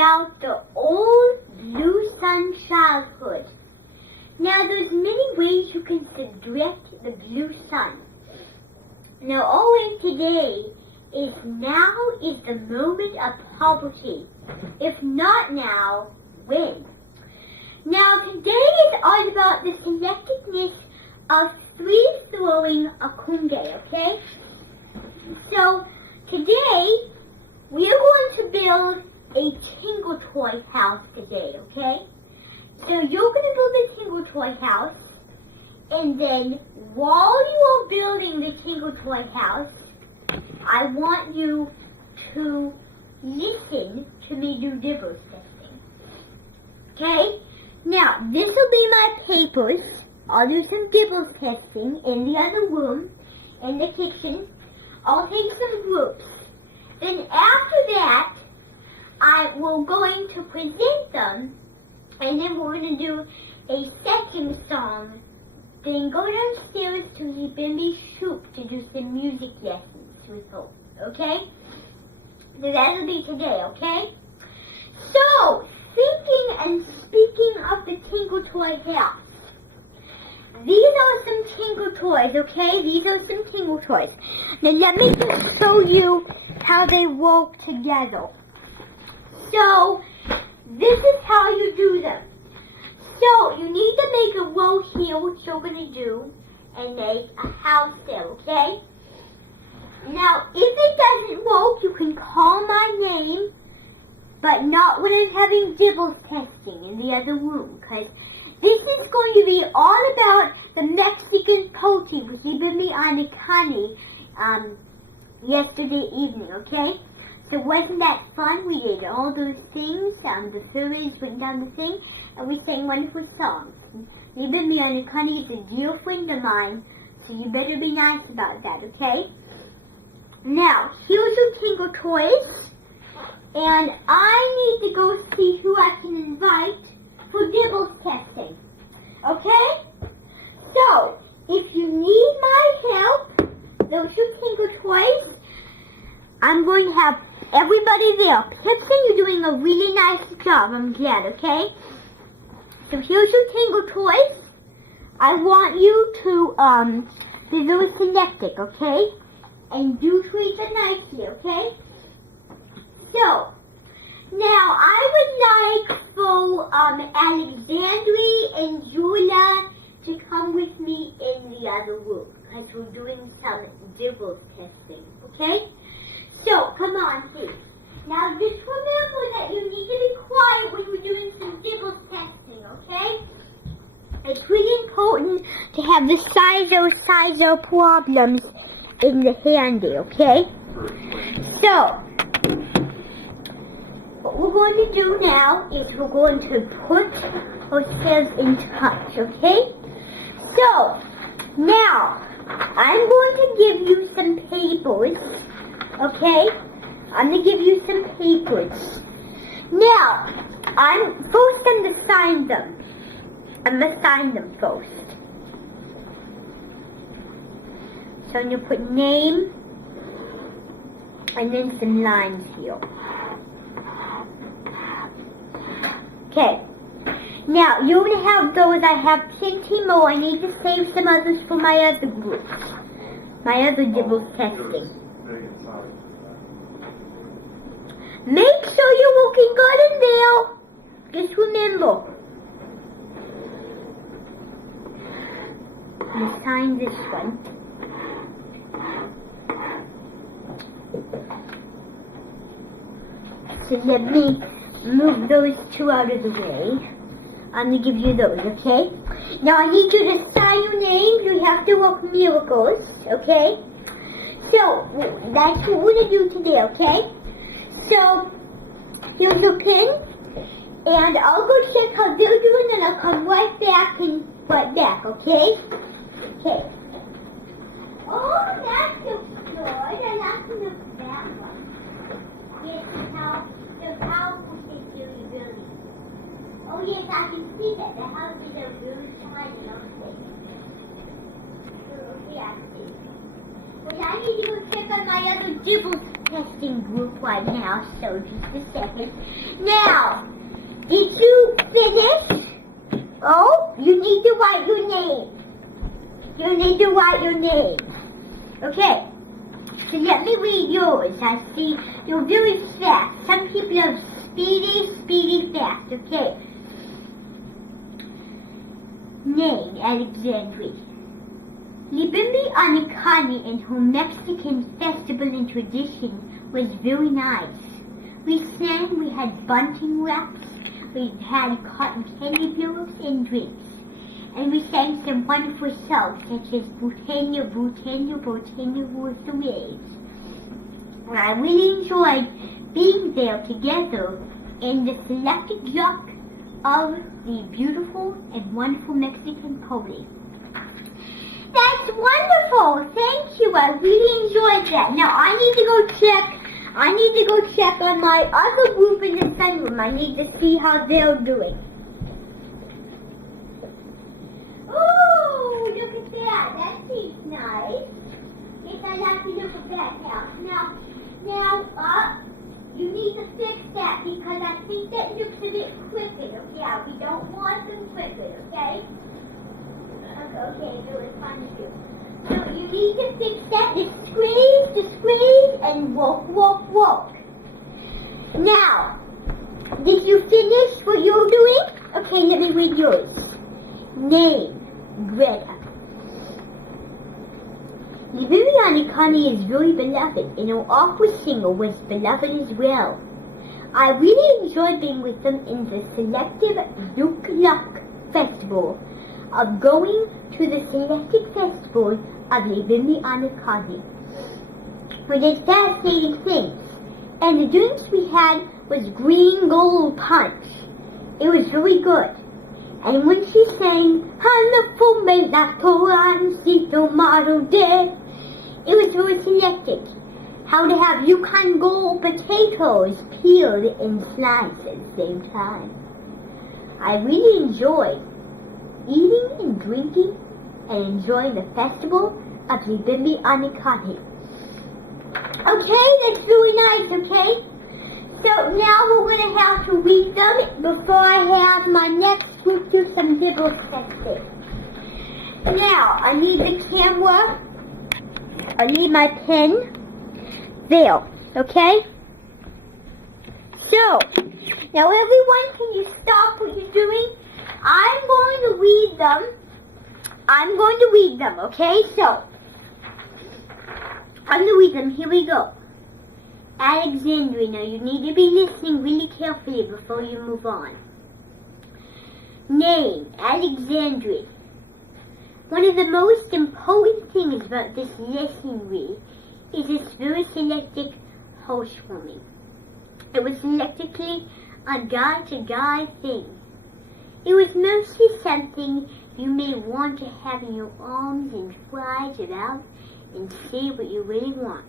about the old blue sun childhood. Now, there's many ways you can subtract the blue sun. Now, always today is now is the moment of poverty. If not now, when? Now, today is all about the connectedness of free-throwing a kunge, okay? So, today, we are going to build a tingle toy house today, okay? So, you're going to build a tingle toy house, and then while you are building the tingle toy house, I want you to listen to me do dibbles testing. Okay? Now, this will be my papers. I'll do some dibbles testing in the other room, in the kitchen. I'll take some groups. Then after that, I will going to present them, and then we're going to do a second song. Then go downstairs to the Bimby Shoop to do some music lessons with her, okay? So that'll be today, okay? So, thinking and speaking of the Tingle Toy House, these are some Tingle Toys, okay? These are some Tingle Toys. Now let me just show you how they work together. So, this is how you do them. So, you need to make a row here, which you're going to do, and make a house there, okay? Now, if it doesn't work, you can call my name, but not when I'm having dibbles testing in the other room, because this is going to be all about the Mexican poultry with Ibimi Anakani yesterday evening, okay? So wasn't that fun? We did all those things, the fairies went down the thing, and we sang wonderful songs. Ibimi Anakani is a dear friend of mine, so you better be nice about that, okay? Now, here's your Tingle Toys, and I need to go see who I can invite for dibbles testing, okay? So, if you need my help, those are Tingle Toys. I'm going to have everybody there. Pipson, you're doing a really nice job, I'm glad, okay? So here's your Tingle Toys. I want you to be very connected, okay? And do treat them nicely, okay? So, now I would like for Alexandria and Julia to come with me in the other room, because we're doing some dibbles testing, okay? So, come on, please. Now, just remember that you need to be quiet when we're doing some dibbles testing, okay? It's really important to have the sizer problems in the handy, okay? So, what we're going to do now is we're going to put ourselves in touch, okay? So, now, I'm going to give you some papers, okay? I'm going to give you some papers. Now, I'm going to sign them. I'm going to sign them first. So I'm going to put name and then some lines here. Okay. Now, you're going to have those. I have plenty more. I need to save some others for my other groups. My other dibbles testing. Make sure you're looking good in there. Just remember. I'm going to sign this one. So let me move those two out of the way. I'm going to give you those, okay? Now I need you to sign your name. You have to work miracles, okay? So, that's what we're going to do today, okay? So, here's your pen. And I'll go check how they're doing and I'll come right back, okay? Okay. Oh, that's so good. I like the back one. Yes, the house is really. Oh yes, I can see that. The house is a really shiny, don't they? Okay, I see. But I need to go check on my other dibbles testing group right now, so just a second. Now, did you finish? Oh, you need to write your name. You need to write your name. Okay, so let me read yours. I see you're very fast. Some people are speedy, fast. Okay. Name, Alexandria. Libimbi Anikani and her Mexican festival and tradition was very nice. We sang, we had bunting wraps, we had cotton candy pillows and drinks. And we sang some wonderful songs such as Britannia, Britannia, Britannia was the waves. And I really enjoyed being there together in the selected look of the beautiful and wonderful Mexican party. That's wonderful! Thank you, I really enjoyed that. Now I need to go check on my other group in the sunroom. I need to see how they're doing. Oh, look at that. That seems nice. Yes, I have to look at that now. Now, you need to fix that because I think that looks a bit crooked, okay? We don't want them crooked, okay? Okay, so it's fun to do. So you need to fix that. Just squeeze, and walk. Now, did you finish what you're doing? Okay, let me read yours. Name, Greta. Viviane Connie is very beloved, and her opera singer was beloved as well. I really enjoyed being with them in the selective Duke Luck Festival of going to the selected festival of Libimbi Anakani. We did fascinating things, and the drinks we had was green gold punch. It was very good. And when she sang, "Hanafo me la torancito model day," it was very selected. How to have Yukon Gold potatoes peeled and sliced at the same time. I really enjoyed eating and drinking and enjoying the festival of Libimbi Anikani. Okay, that's really nice, okay? So now we're going to have to read them before I have my next group do some dibble testing. Now, I need the camera. I need my pen. There, okay? So, now everyone, can you stop what you're doing? I'm going to read them, okay? So, I'm going to read them. Here we go. Alexandria, now you need to be listening really carefully before you move on. Name, Alexandria. One of the most important things about this lesson is its very selective housewarming. It was selectively a guy-to-guy thing. It was mostly something you may want to have in your arms and fly about and see what you really want.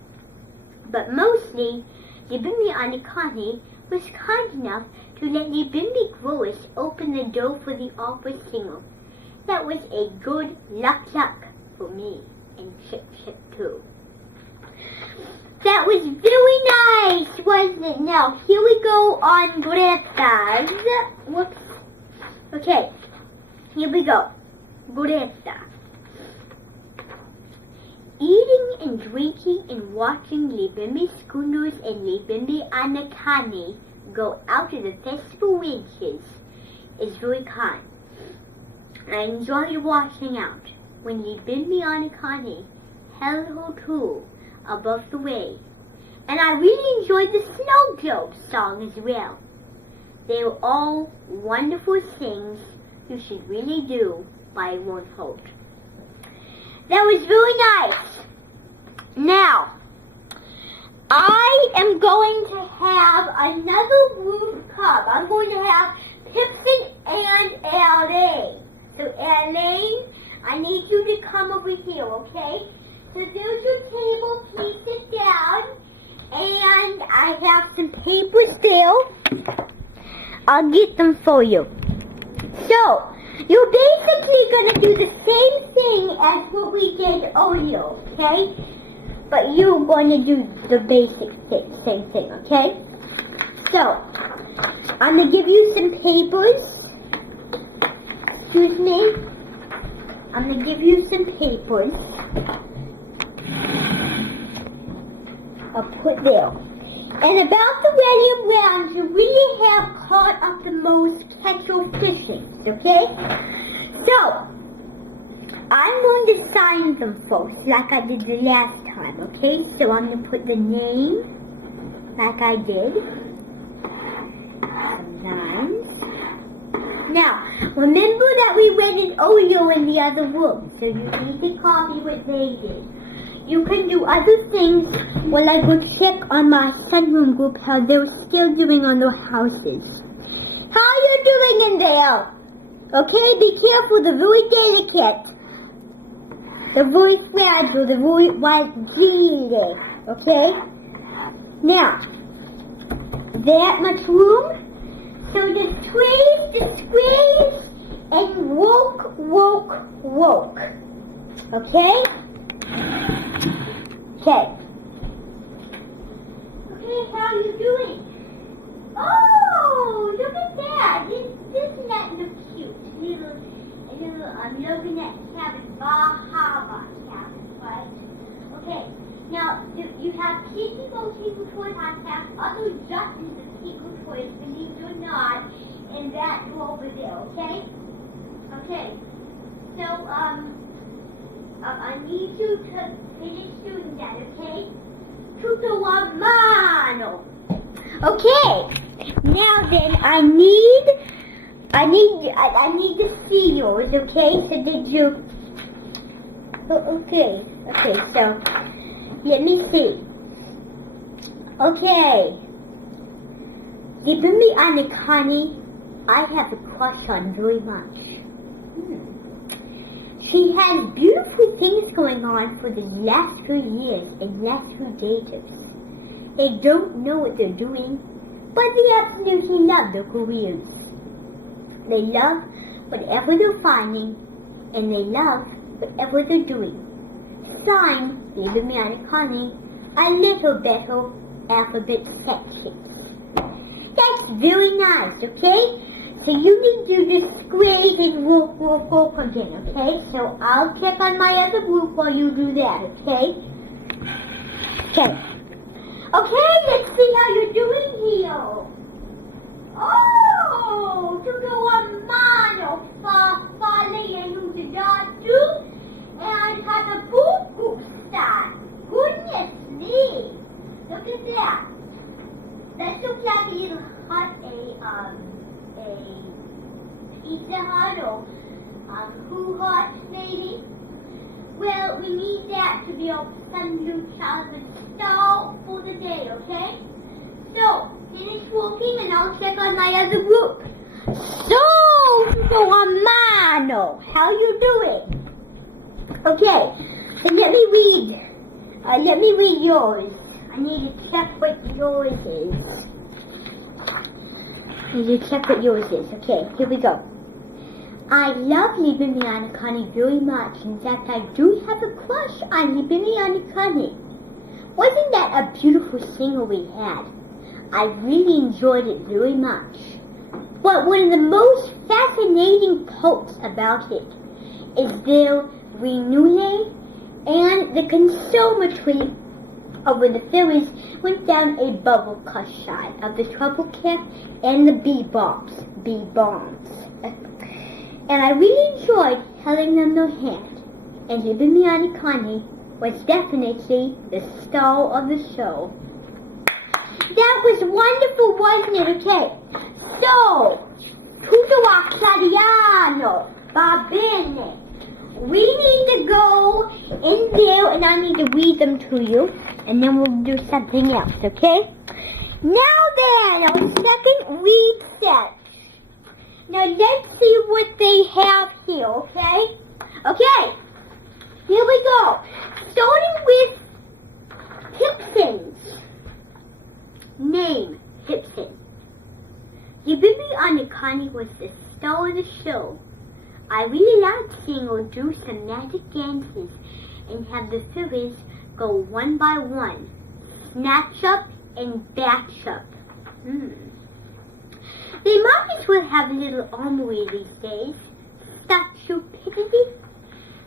But mostly, Libimbi Anikani was kind enough to let Libimbi growers open the door for the opera singer. That was a good luck for me, and Chip too. That was very nice, wasn't it? Now, here we go on Greta's. Whoops. Okay, here we go. Greta. Eating and drinking and watching Libimbi schooners and Libimbi Anakani go out to the festival ranches is very kind. I enjoyed watching out when Libimbi Anakani held her tool above the way, and I really enjoyed the Snow Globe song as well. They were all wonderful things you should really do by one hope. That was really nice. Now, I am going to have another group come. I'm going to have Pipson and Elaine. So Elaine, I need you to come over here, okay? So there's your table. Please sit down. And I have some papers there. I'll get them for you. So, you're basically going to do the same thing as what we did earlier, okay? but you're going to do the basic same thing, okay? So, I'm going to give you some papers. Excuse me. I'm going to give you some papers. I'll put there. And about the wedding rounds, you really have caught up the most potential fishings, okay? So, I'm going to sign them first, like I did the last time, okay? So I'm going to put the name, like I did. Signs. Now, remember that we read an Oreo in the other room, so you need to copy what they did. You can do other things while I go check on my sunroom group how they're still doing on their houses. How are you doing in there? Okay, be careful, they're very delicate. They're very fragile, they're very delicate, okay? Now, that much room, so just squeeze, and work. Okay? Okay. Okay, how are you doing? Oh, look at that. Isn't that look cute? I'm looking at cabin, Bahama cabin, right? Okay. Now, you have people toys on tap, other dozens of people toys, believe it or not, and that's over there, okay? Okay. So, I need you to finish doing that, okay? Tutto a mano. Okay. Now then, I need to see yours, okay? So did you? Okay. So let me see. Okay. Depending on the Connie, I have a crush on very much. She has beautiful things going on for the last few years and last few daters. They don't know what they're doing, but they absolutely love their careers. They love whatever they're finding, and they love whatever they're doing. Signed, Baby Miana Connie, a little better alphabet section. That's very nice, okay? So you need to just squeeze and work again, okay? So I'll check on my other group while you do that, okay? Okay, let's see how you're doing here. Oh, tutto a mano, fale and usidatu, and has a book stand. Goodness me, look at that. That looks like a little hut, a Pizza Hut or Who Hut, maybe. Well, we need that to be our sunroof childhood stall for the day, okay? So, finish working and I'll check on my other group. So Amano, how you doing? Okay, so let me read yours. I need to check what yours is. Okay, here we go. I love Libimiana Connie very much. In fact, I do have a crush on Libimiana Connie. Wasn't that a beautiful singer we had? I really enjoyed it very much. But one of the most fascinating parts about it is their renewal and the conservatory over the ferries went down a bubble cut shot of the trouble cat and the bee bombs. And I really enjoyed telling them their hand. And Libimiana Connie was definitely the star of the show. That was wonderful, wasn't it? Okay. So, tutto a Claudiano, va bene. We need to go in there and I need to read them to you. And then we'll do something else, okay? Now then, our second read set. Now let's see what they have here, okay? Okay, here we go. Starting with Hipson's. Name, Hipson. Libimiana Connie was the star of the show. I really liked seeing her do some magic dances and have the ferries go one by one. Snatch up and batch up. The markets will have a little armory these days. Stop stupidity.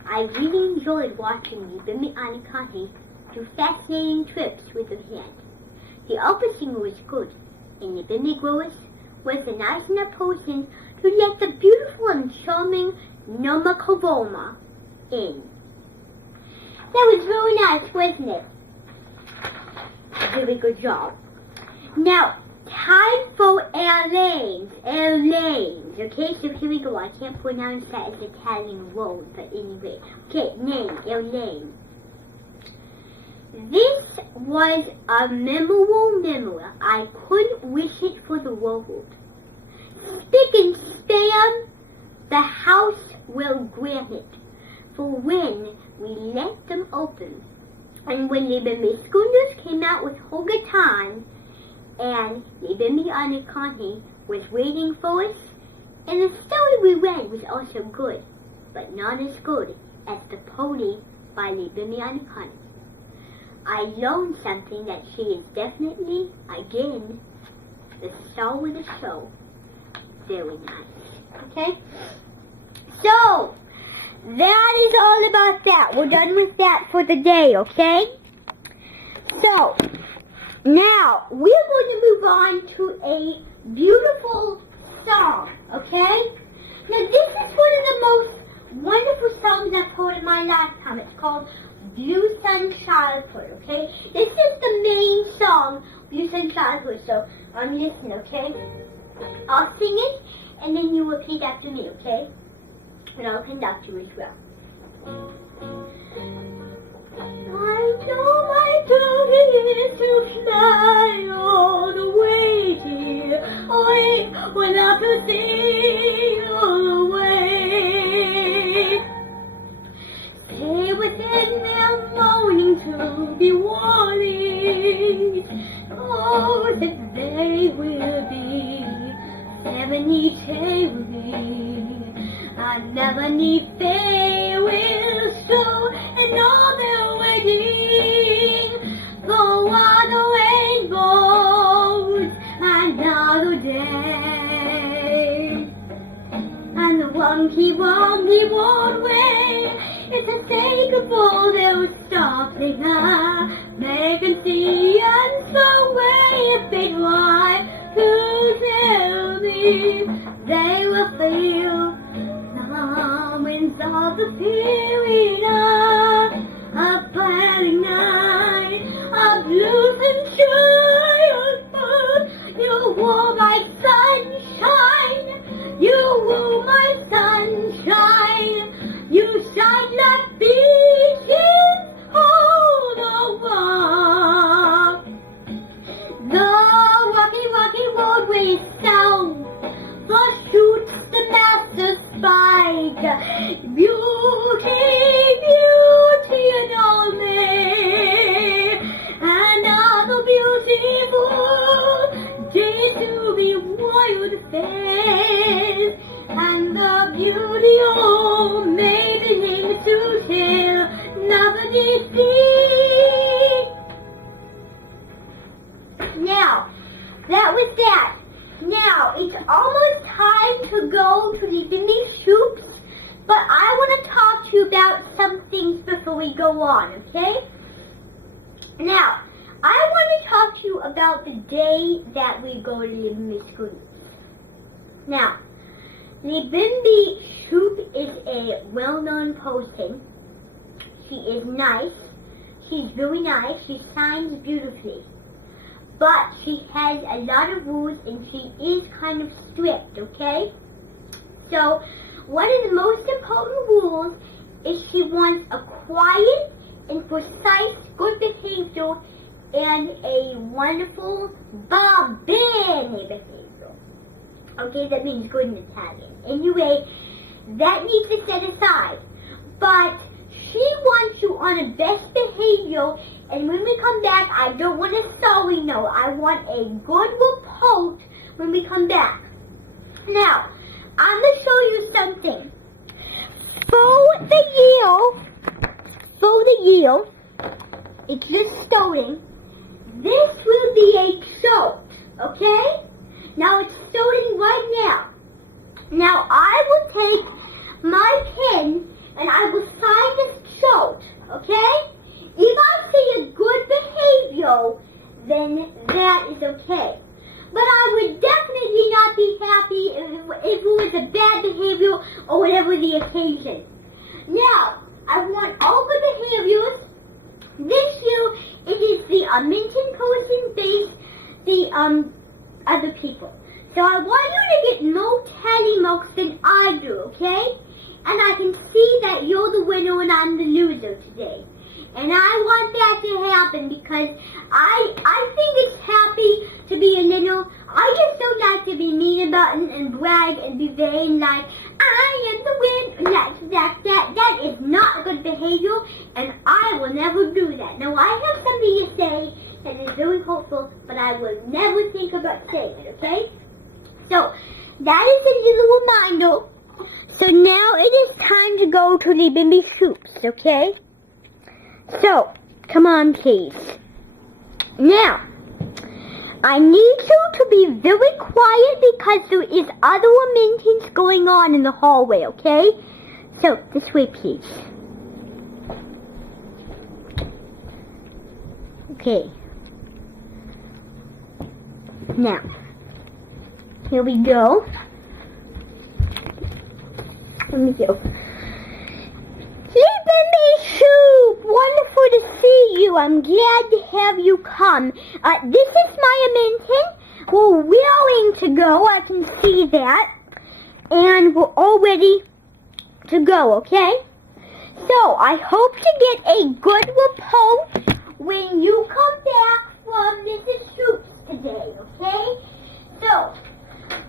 I really enjoyed watching the Bimmy Anikani do fascinating tricks with her hand. The opera singer was good, and the Bimmy growers was a nice enough person to let the beautiful and charming Noma Kavoma in. That was really nice, wasn't it? Very good job. Now, time for airlanes. Airlanes. Okay, so here we go. I can't pronounce that as Italian road, but anyway. Okay, name, airlane. This was a memorable memory. I couldn't wish it for the world. Spick and span, the house will grant it, for when we let them open. And when the Bimmy schooners came out with Hogatan, and the Bimmy Anikani was waiting for us, and the story we read was also good, but not as good as the pony by the Bimmy Anikani. I learned something that she is definitely, again, the star of the show. Very nice. Okay? So, that is all about that. We're done with that for the day, okay? So, now, we're going to move on to a beautiful song, okay? Now, this is one of the most wonderful songs I've heard in my lifetime. It's called Blue Sun Childhood, okay? This is the main song, Blue Sun Childhood, so listen, okay? I'll sing it, and then you repeat after me, okay? And I'll conduct you as well. I know my duty is to fly all the way here, away, without to see all the way. Stay within their morning to be warning. Oh, that they will be 70 daily. I never need farewell show, and all they're waiting for are the rainbows another day. And the wonky way is to say goodbye. They'll stop saying they can see and so way if they try to tell me they will feel winds of the period a planning night, a blue sunshine. You were my sunshine, you were my sunshine. You shine like beaches all over the rocky roadway sound. For shoots the master spike, beauty and all me, another beautiful day to be wild face, and the beauty oh maybe name to tell, nobody see. Now, that was that. Now, it's almost time to go to the Bimmy Shoops, but I want to talk to you about some things before we go on, okay? Now, I want to talk to you about the day that we go to the Bimmy Schools. Now, the Bimmy Shoop is a well-known person. She is nice. She's very nice. She shines beautifully. But she has a lot of rules and she is kind of strict, okay? So, one of the most important rules is she wants a quiet and precise good behavior and a wonderful bene behavior. Okay, that means good in Italian. Anyway, that needs to set aside. But she wants you on a best behavior, and when we come back, I don't want a sorry note. I want a good report when we come back. Now, I'm going to show you something. For the year it's just starting. This will be a chart, okay? Now it's starting right now. Now I will take my pen and I will sign this chart, okay? If I see a good behavior, then that is okay. But I would definitely not be happy if it was a bad behavior or whatever the occasion. Now, I want all the behaviors. This year, it is the Minton person based the other people. So I want you to get more tally marks than I do, okay? And I can see that you're the winner and I'm the loser today. And I want that to happen because I think it's happy to be a little. I just don't like to be mean about it and brag and be vain like I am the winner. That is not good behavior, and I will never do that. Now I have something to say that is very hopeful, but I will never think about saying it. Okay? So that is a little reminder. So now it is time to go to the baby soups. Okay? So, come on please. Now, I need you to be very quiet because there is other meetings going on in the hallway, okay? So, this way please. Okay. Now, here we go. Let me go. Wonderful to see you. I'm glad to have you come. This is Maya Minton. We're willing to go. I can see that. And we're all ready to go, okay? So, I hope to get a good report when you come back from Mrs. Shoots today, okay? So,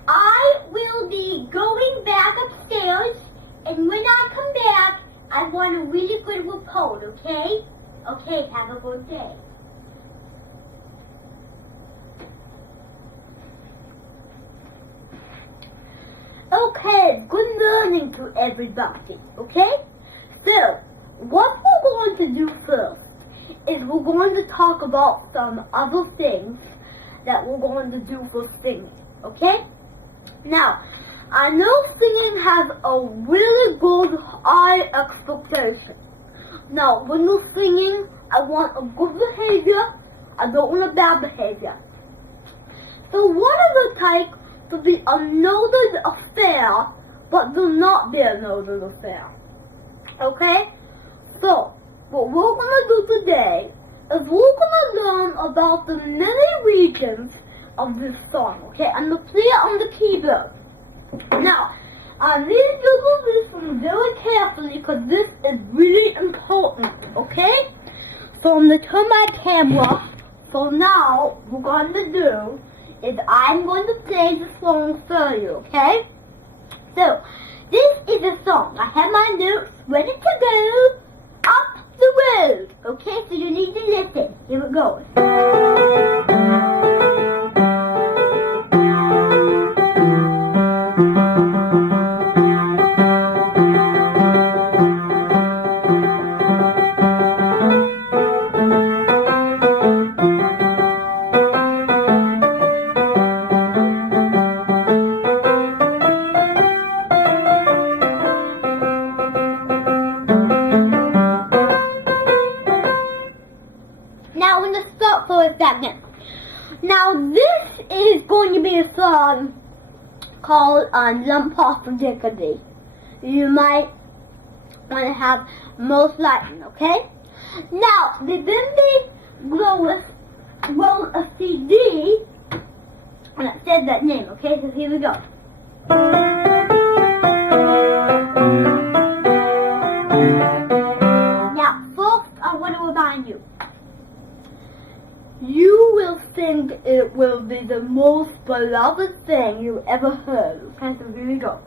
I will be going back upstairs, and when I come back, I want a really good report, okay? Okay, have a good day. Okay, good morning to everybody, okay? So, what we're going to do first is we're going to talk about some other things that we're going to do for singing, okay? Now, I know singing has a really good high expectation. Now, when you're singing, I want a good behavior. I don't want a bad behavior. So what is it take to be a noted affair, but do not be a noted affair? Okay? So, what we're going to do today is we're going to learn about the many regions of this song. Okay? I'm going to play it on the keyboard. Now, I need you to listen very carefully because this is really important, okay? So I'm going to turn my camera. So now, what we're going to do is I'm going to play the song for you, okay? So, this is a song. I have my notes ready to go up the road, okay? So you need to listen. Here it goes. Now, I'm going to stop for a second. Now, this is going to be a song called Lump Off Dickety. You might want to have most lightning, okay? Now, the Bimby wrote a CD, and it said that name, okay? So here we go. Now, first, I want to remind you. You will think it will be the most beloved thing you ever heard. Okay, so here we go.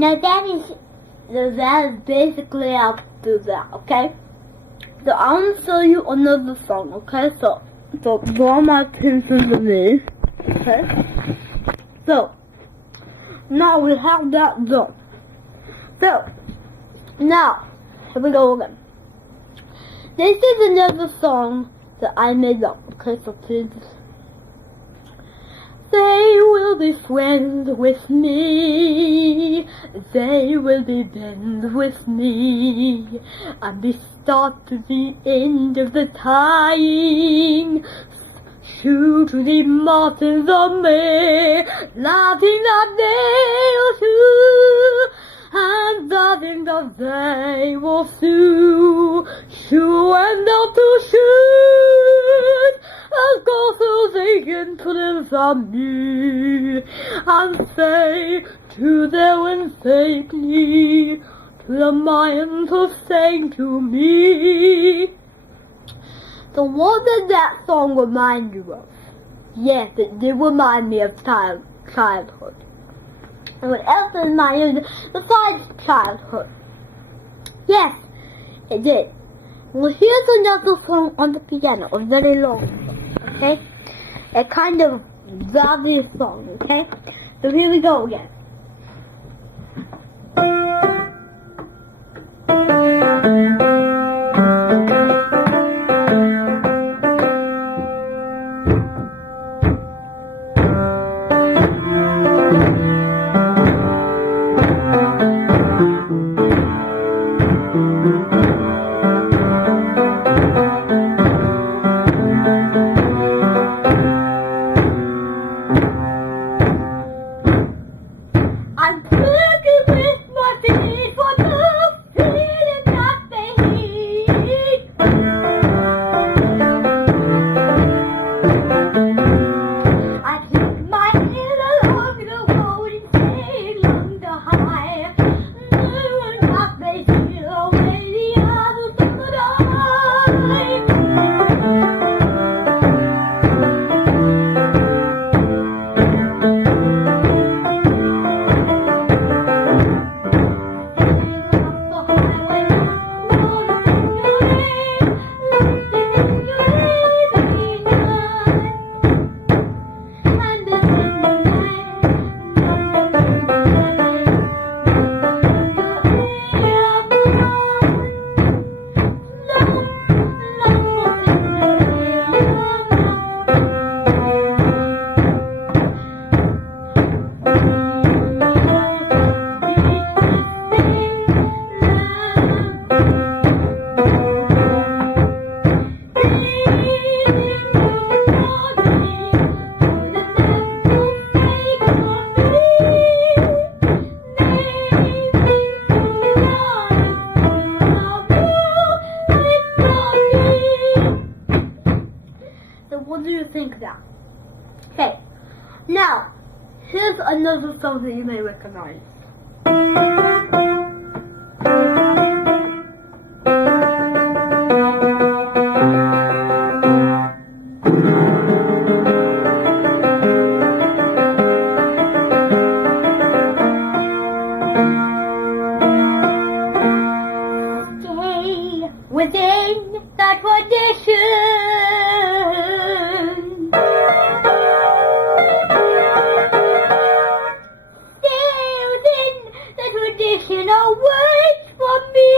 Now that is basically how to do that, okay? So I want to show you another song, okay? So draw my attention to me, okay? So now we have that done. So now here we go again. This is another song that I made up, okay? So please. They will be friends with me, they will be bends with me, and the start to the end of the time. Shoot to the mountains of me, laughing that they will shoot, and laughing that they will sue, shoot and not to shoot. I'll go so they can put it from me and say to them when safely to the minds who sang to me. So what did that song remind you of? Yes, it did remind me of childhood. And what else reminded me besides childhood? Yes, it did. Well, here's another song on the piano, a very long song, okay? A kind of lovely song, okay? So here we go again. I'm working with my feet for the feeling that they need. I keep my head along the road and sailing along the high. No one got me feel away the others on the line. What do you think of that? Okay, now, here's another song that you may recognize. Stay within that tradition. Traditional words for me.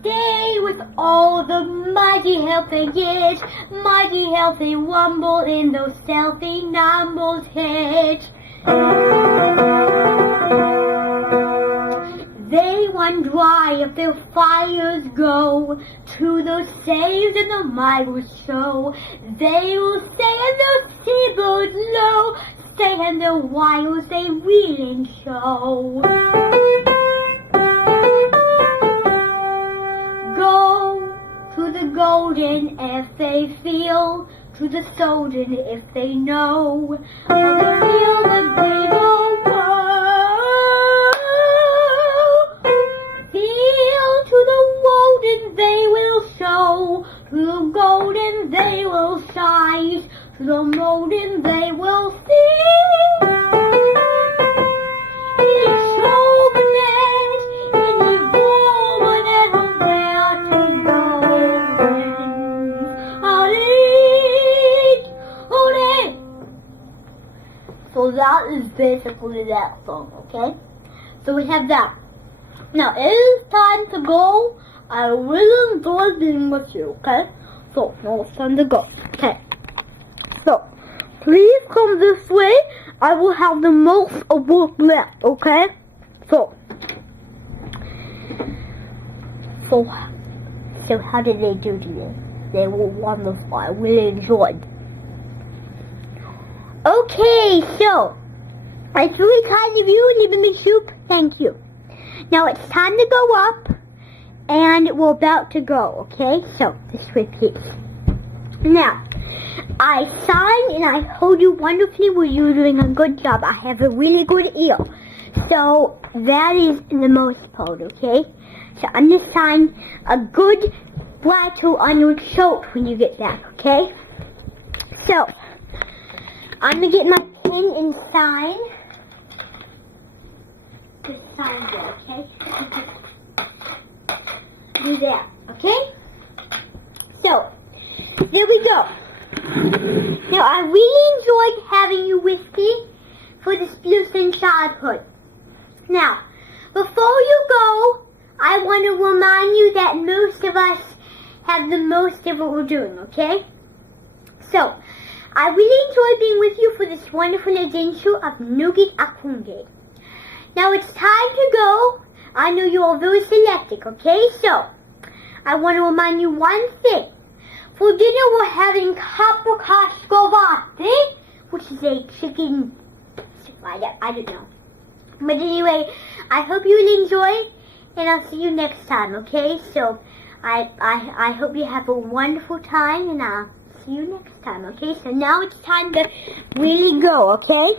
Stay with all the mighty healthy years, mighty healthy rumble in those stealthy numbers' heads. They wonder why if their fires go to those saves in the migrant show. They will stay in those seabirds low, stay in their wiles they wheeling show. Go to the golden if they feel, to the stolen if they know, how they feel the great old world. Feel to the golden they will show, To the golden they will rise, to the golden they will sing. In the showman's, in the woman and the mountain golden. Hallelujah. So that is basically that song, okay? So we have that. Now it is time to go. I really enjoy being with you, okay? So now it's time to go. Okay. So please come this way. I will have the most of work left, okay? So how did they do today? They were wonderful. I really enjoyed. Okay, so it's really kind of you, leaving me soup. Thank you. Now it's time to go up, and we're about to go, okay? So, this repeats. Now, I signed and I hold you wonderfully. Well, you're doing a good job. I have a really good ear. So, that is the most part, okay? So, I'm going to sign a good bridle on your shirt when you get back, okay? So, I'm going to get my pen and sign. Just sign there, okay? Do that, okay? So, there we go. Now, I really enjoyed having you with me for this Blueson childhood. Now, before you go, I want to remind you that most of us have the most of what we're doing, okay? So, I really enjoyed being with you for this wonderful adventure of Nougat Akunde. Now it's time to go. I know you're all very selective, okay? So, I want to remind you one thing. For dinner, we're having capriccia scovate, which is a chicken, I don't know. But anyway, I hope you will enjoy, and I'll see you next time, okay? So, I hope you have a wonderful time, and I'll see you next time, okay? So now it's time to really go, okay?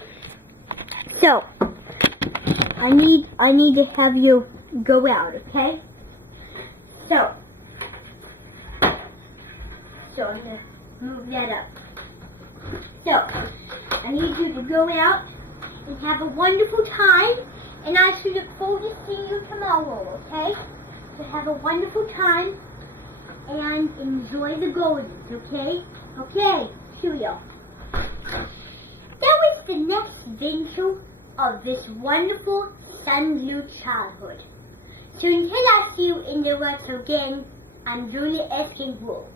So, I need to have you go out, okay? So I'm gonna move that up. So, I need you to go out and have a wonderful time, and I should look forward to seeing you tomorrow, okay? So have a wonderful time and enjoy the Goldens, okay? Okay, cheerio. That was the next adventure of this wonderful sun blue childhood. So until I see you in the words again, I'm Julia Eskin Wolf.